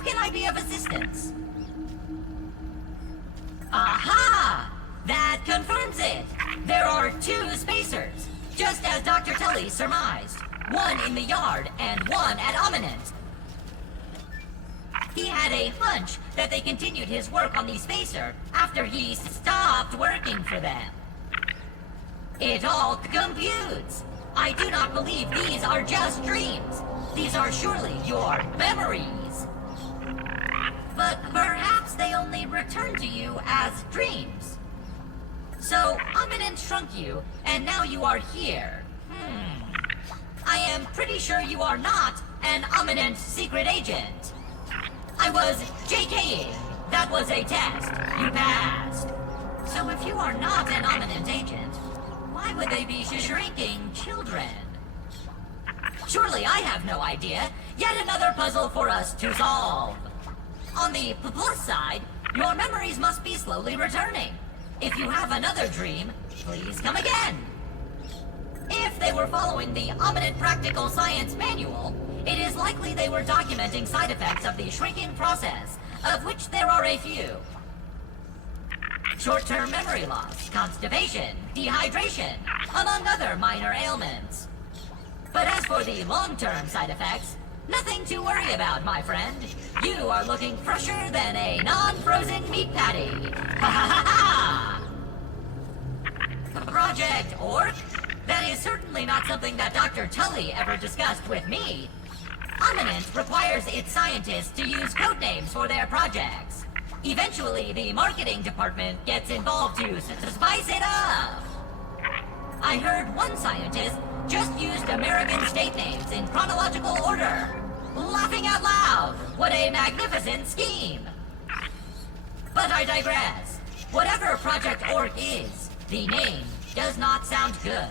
How can I be of assistance? Aha! That confirms it! There are 2 spacers, just as Dr. Tully surmised. One in the yard and one at Eminent. He had a hunch that they continued his work on the spacer after he stopped working for them. It all computes. I do not believe these are just dreams. These are surely your memories. But perhaps they only return to you as dreams. So, Eminent shrunk you, and now you are here. I am pretty sure you are not an Eminent secret agent. I was JKing. That was a test. You passed. So if you are not an Eminent agent, why would they be shrinking children? Surely I have no idea. Yet another puzzle for us to solve. On the plus side, your memories must be slowly returning. If you have another dream, please come again. If they were following the Eminent Practical Science Manual, it is likely they were documenting side effects of the shrinking process, of which there are a few. Short-term memory loss, constipation, dehydration, among other minor ailments. But as for the long-term side effects, nothing to worry about, my friend. You are looking fresher than a non-frozen meat patty. Ha ha ha ha! Project Orc? That is certainly not something that Dr. Tully ever discussed with me. Eminent requires its scientists to use codenames for their projects. Eventually, the marketing department gets involved to spice it up. I heard one scientist just used American state names in chronological order. Laughing out loud! What a magnificent scheme! But I digress. Whatever Project Orc is, the name does not sound good.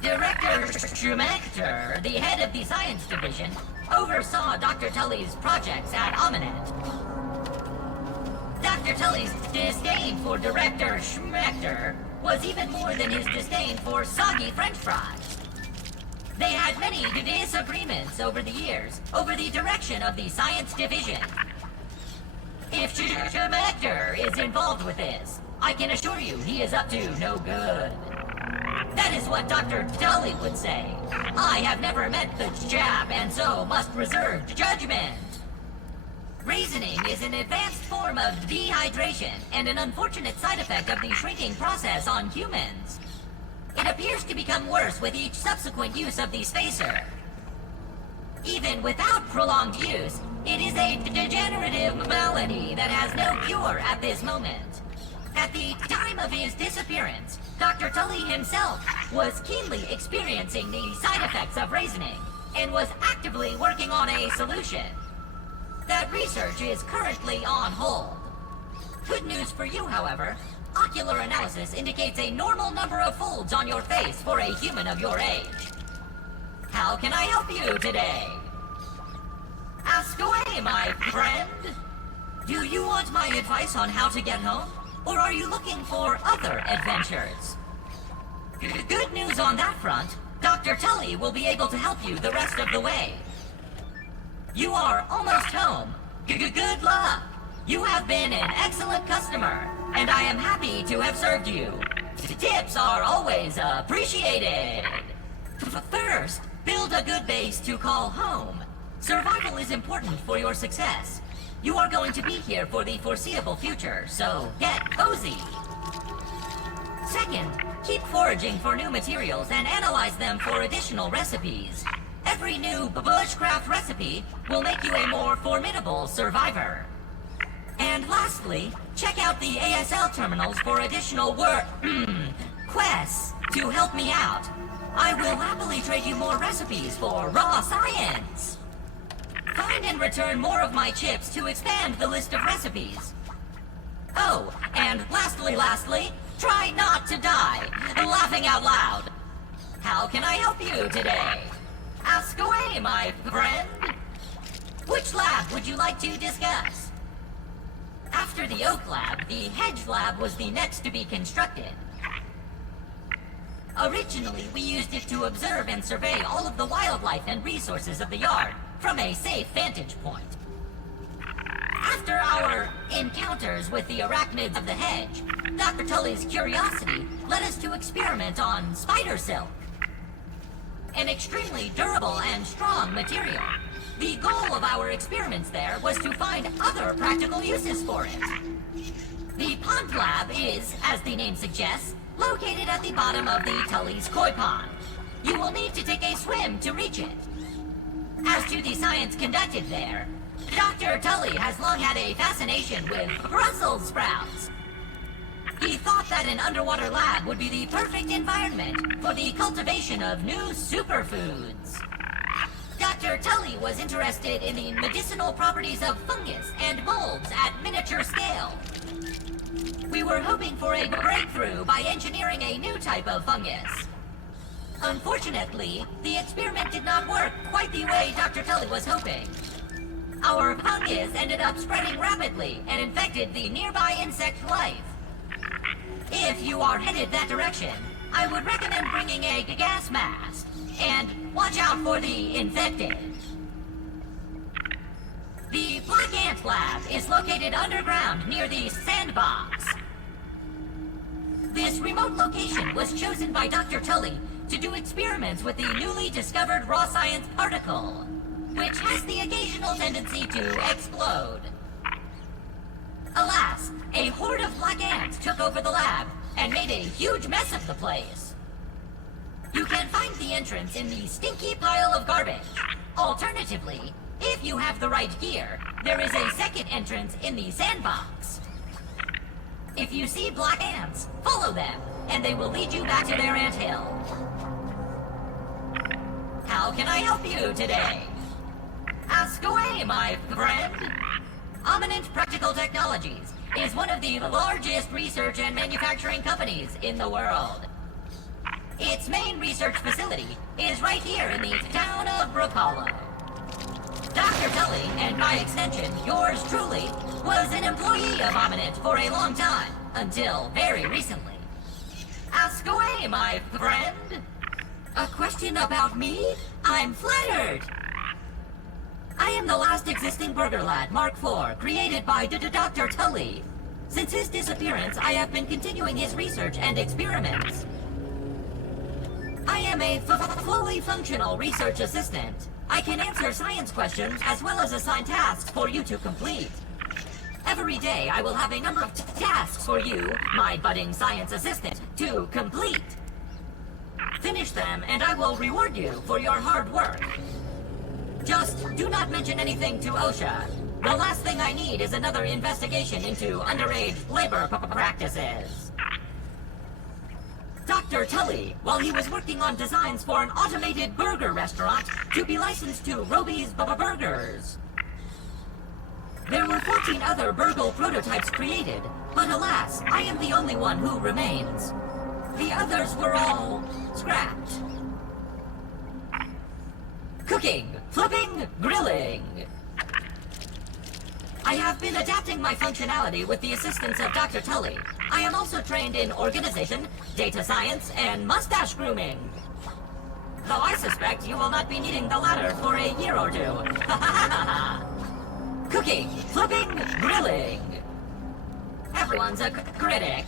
Director Schumector, the head of the science division, oversaw Dr. Tully's projects at Eminent. Dr. Tully's disdain for Director Schumector was even more than his disdain for soggy French fries. They had many disagreements over the years over the direction of the science division. If Schumector is involved with this, I can assure you he is up to no good. That is what Dr. Tully would say. I have never met the chap and so must reserve judgment. Reasoning is an advanced form of dehydration and an unfortunate side effect of the shrinking process on humans. It appears to become worse with each subsequent use of the spacer. Even without prolonged use, it is a degenerative malady that has no cure at this moment. At the time of his disappearance, Dr. Tully himself was keenly experiencing the side effects of reasoning and was actively working on a solution. That research is currently on hold. Good news for you, however. Ocular analysis indicates a normal number of folds on your face for a human of your age. How can I help you today? Ask away, my friend. Do you want my advice on how to get home? Or are you looking for other adventures? Good news on that front. Dr. Tully will be able to help you the rest of the way. You are almost home. Good luck. You have been an excellent customer, and I am happy to have served you. Tips are always appreciated. First, build a good base to call home. Survival is important for your success. You are going to be here for the foreseeable future, so get cozy. Second, keep foraging for new materials and analyze them for additional recipes. Every new bushcraft recipe will make you a more formidable survivor. And lastly, check out the ASL terminals for additional quests to help me out. I will happily trade you more recipes for raw science. Find and return more of my chips to expand the list of recipes. Oh, and lastly, try not to die. Laughing out loud. How can I help you today? Ask away, my friend. Which lab would you like to discuss? After the Oak Lab, the Hedge Lab was the next to be constructed. Originally, we used it to observe and survey all of the wildlife and resources of the yard from a safe vantage point. After our encounters with the arachnids of the hedge, Dr. Tully's curiosity led us to experiment on spider silk. An extremely durable and strong material. The goal of our experiments there was to find other practical uses for it. The pond lab is, as the name suggests, located at the bottom of the Tully's koi pond. You will need to take a swim to reach it. As to the science conducted there, Dr. Tully has long had a fascination with Brussels sprouts. He thought that an underwater lab would be the perfect environment for the cultivation of new superfoods. Dr. Tully was interested in the medicinal properties of fungus and molds at miniature scale. We were hoping for a breakthrough by engineering a new type of fungus. Unfortunately, the experiment did not work quite the way Dr. Tully was hoping. Our fungus ended up spreading rapidly and infected the nearby insect life. If you are headed that direction, I would recommend bringing a gas mask, and watch out for the infected. The Black Ant Lab is located underground near the sandbox. This remote location was chosen by Dr. Tully to do experiments with the newly discovered raw science particle, which has the occasional tendency to explode. Alas, a horde of black ants took over the lab and made a huge mess of the place. You can find the entrance in the stinky pile of garbage. Alternatively, if you have the right gear, there is a second entrance in the sandbox. If you see black ants, follow them, and they will lead you back to their anthill. How can I help you today? Ask away, my friend. Eminent Practical Technologies is one of the largest research and manufacturing companies in the world. Its main research facility is right here in the town of Brook Hollow. Dr. Tully, and by extension, yours truly, was an employee of Eminent for a long time, until very recently. Ask away, my friend. A question about me? I'm flattered. I am the last existing burger lad, Mark IV, created by Dr. Tully. Since his disappearance, I have been continuing his research and experiments. I am a fully functional research assistant. I can answer science questions as well as assign tasks for you to complete. Every day, I will have a number of tasks for you, my budding science assistant, to complete. Finish them, and I will reward you for your hard work. Just do not mention anything to OSHA. The last thing I need is another investigation into underage labor practices. Dr. Tully, while he was working on designs for an automated burger restaurant to be licensed to Roby's Burgers. There were 14 other burgle prototypes created, but alas, I am the only one who remains. The others were all scrapped. Cooking, flipping, grilling. I have been adapting my functionality with the assistance of Dr. Tully. I am also trained in organization, data science, and mustache grooming. Though I suspect you will not be needing the latter for a year or two. Cooking, flipping, grilling. Everyone's a critic.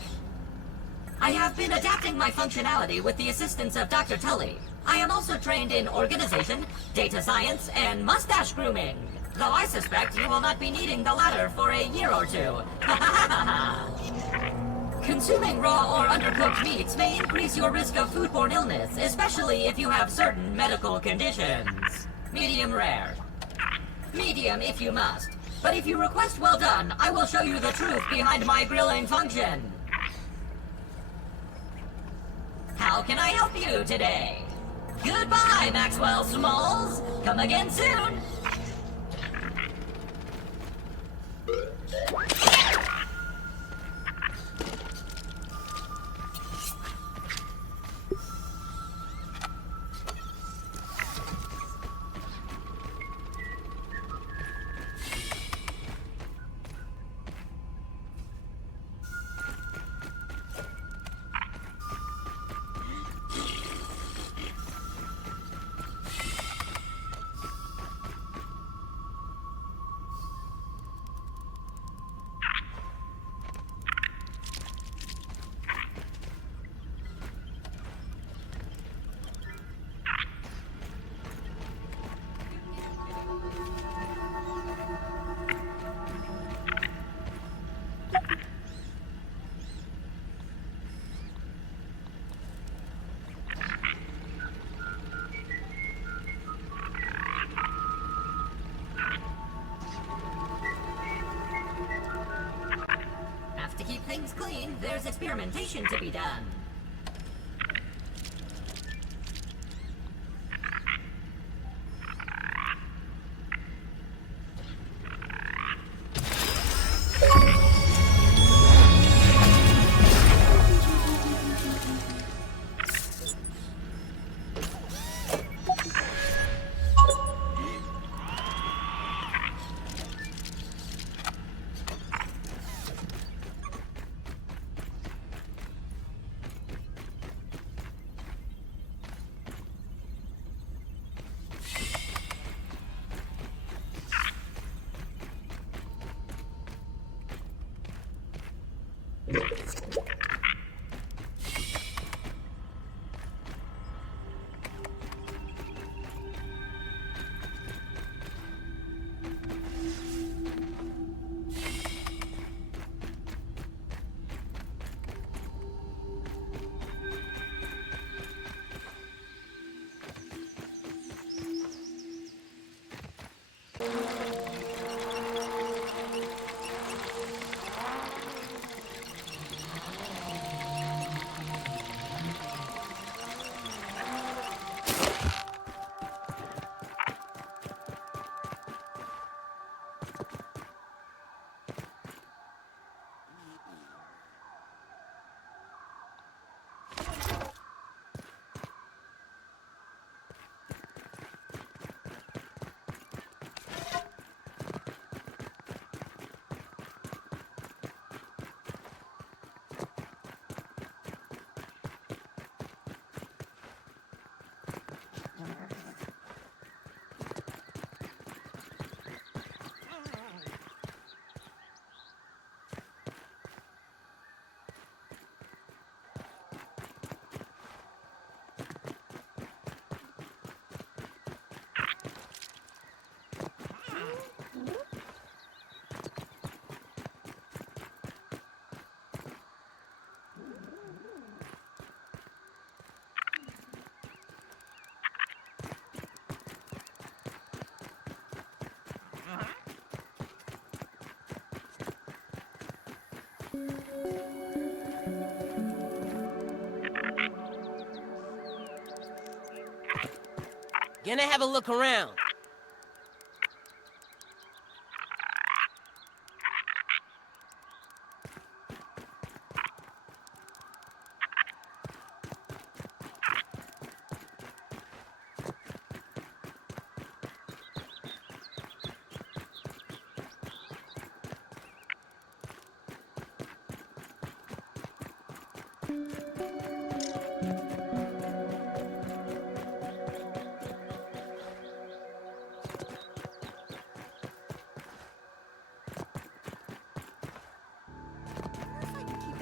I have been adapting my functionality with the assistance of Dr. Tully. I am also trained in organization, data science, and mustache grooming. Though I suspect you will not be needing the latter for a year or two. Consuming raw or undercooked meats may increase your risk of foodborne illness, especially if you have certain medical conditions. Medium rare. Medium if you must. But if you request well done, I will show you the truth behind my grilling function. How can I help you today? Goodbye, Maxwell Smalls. Come again soon. seems clean, there's experimentation to be done. Gonna have a look around.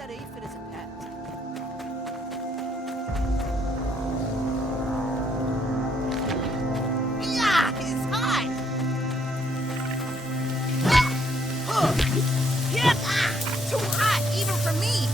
Aphid as a pet. Yeah, it's hot! Yeah, too hot, even for me!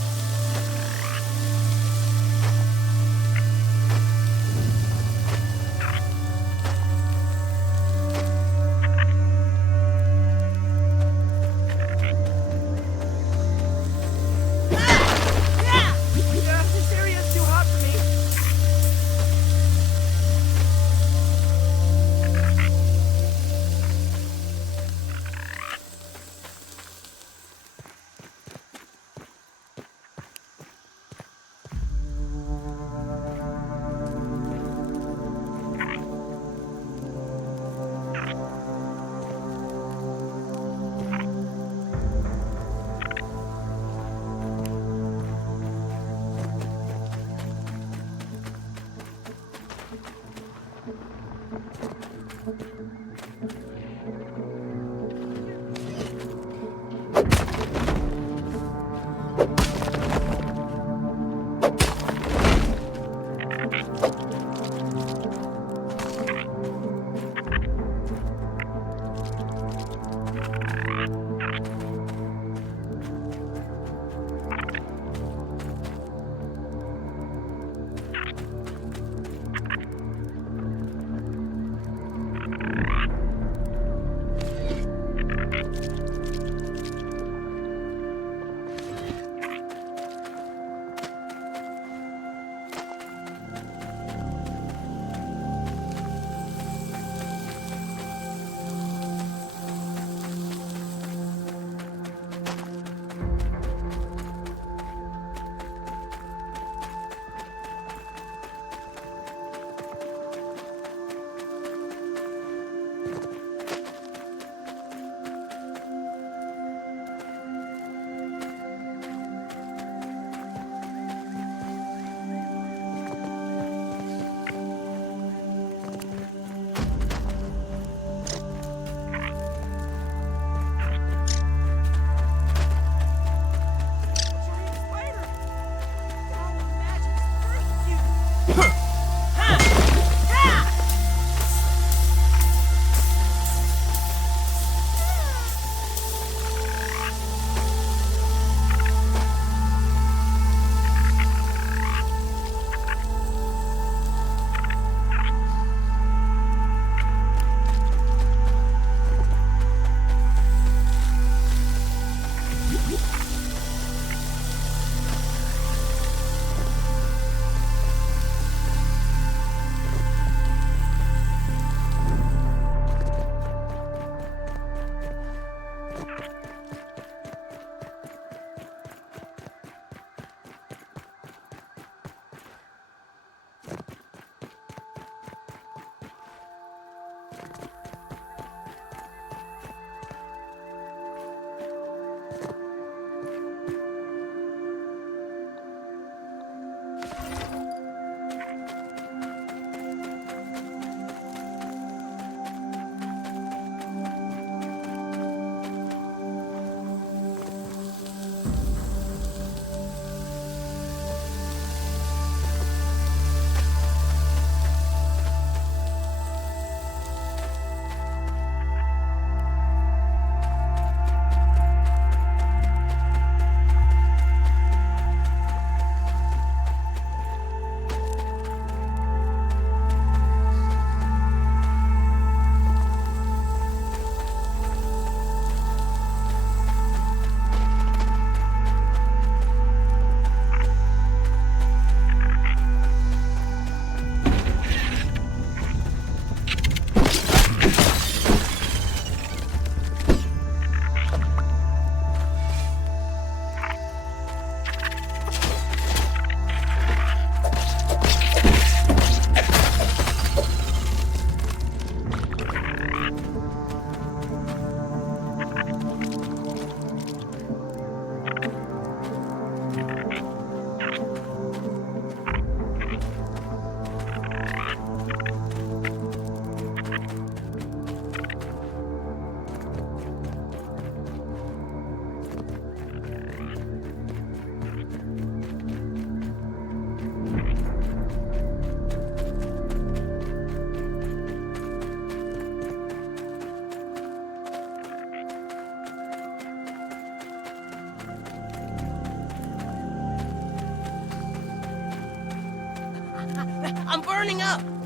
burning up!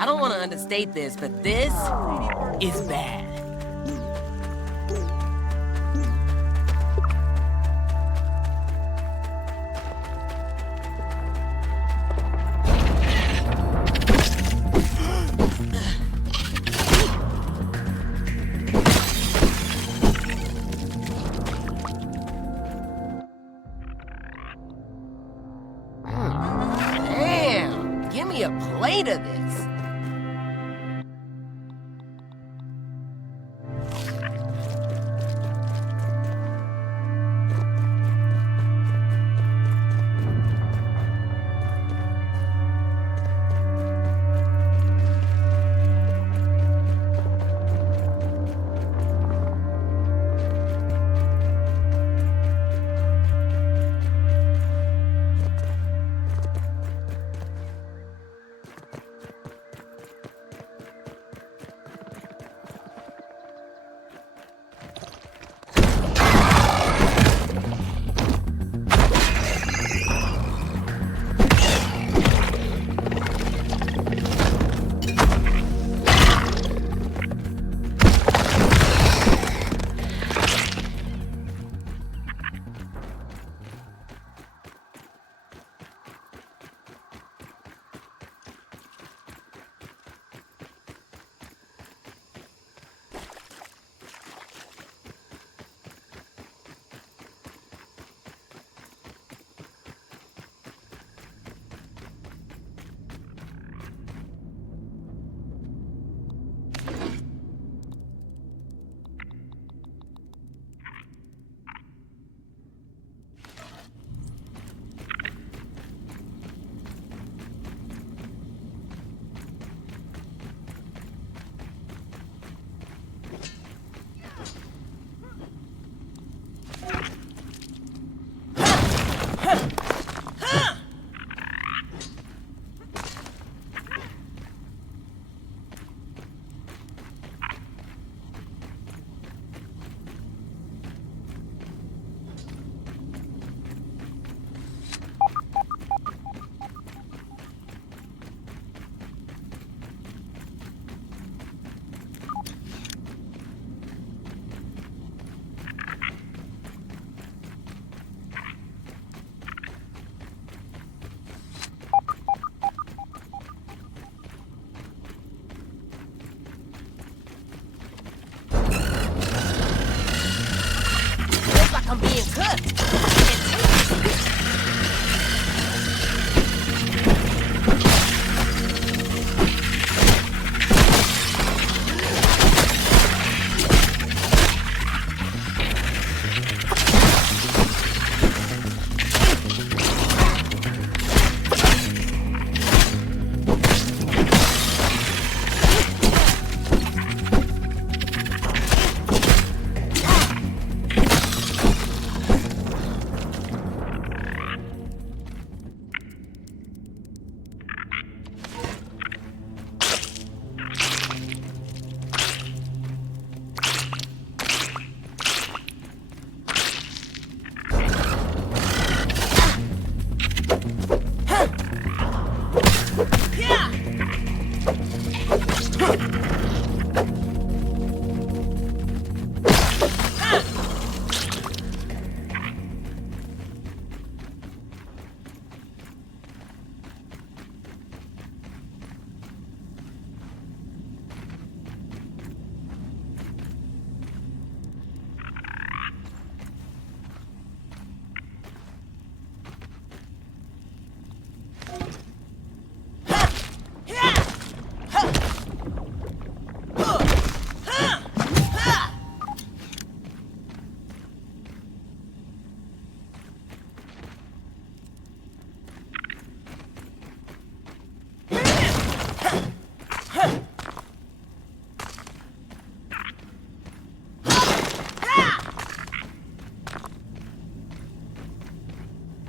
I don't want to understate this, but this is bad. Damn, give me a plate of this.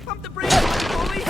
Pump the brakes, boys!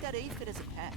That aphid as a pet.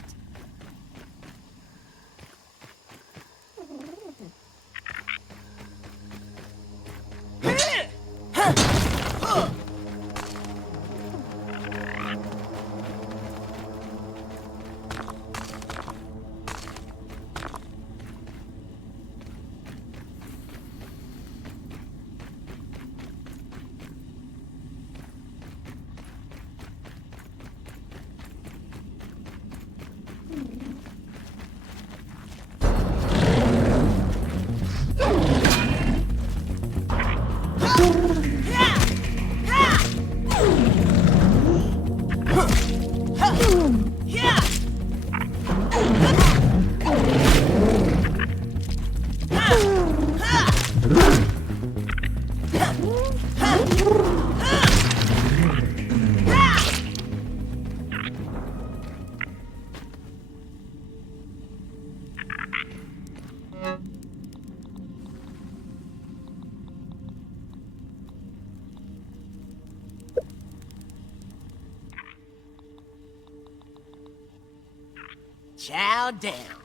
Chow down.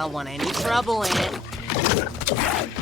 don't want any trouble in it.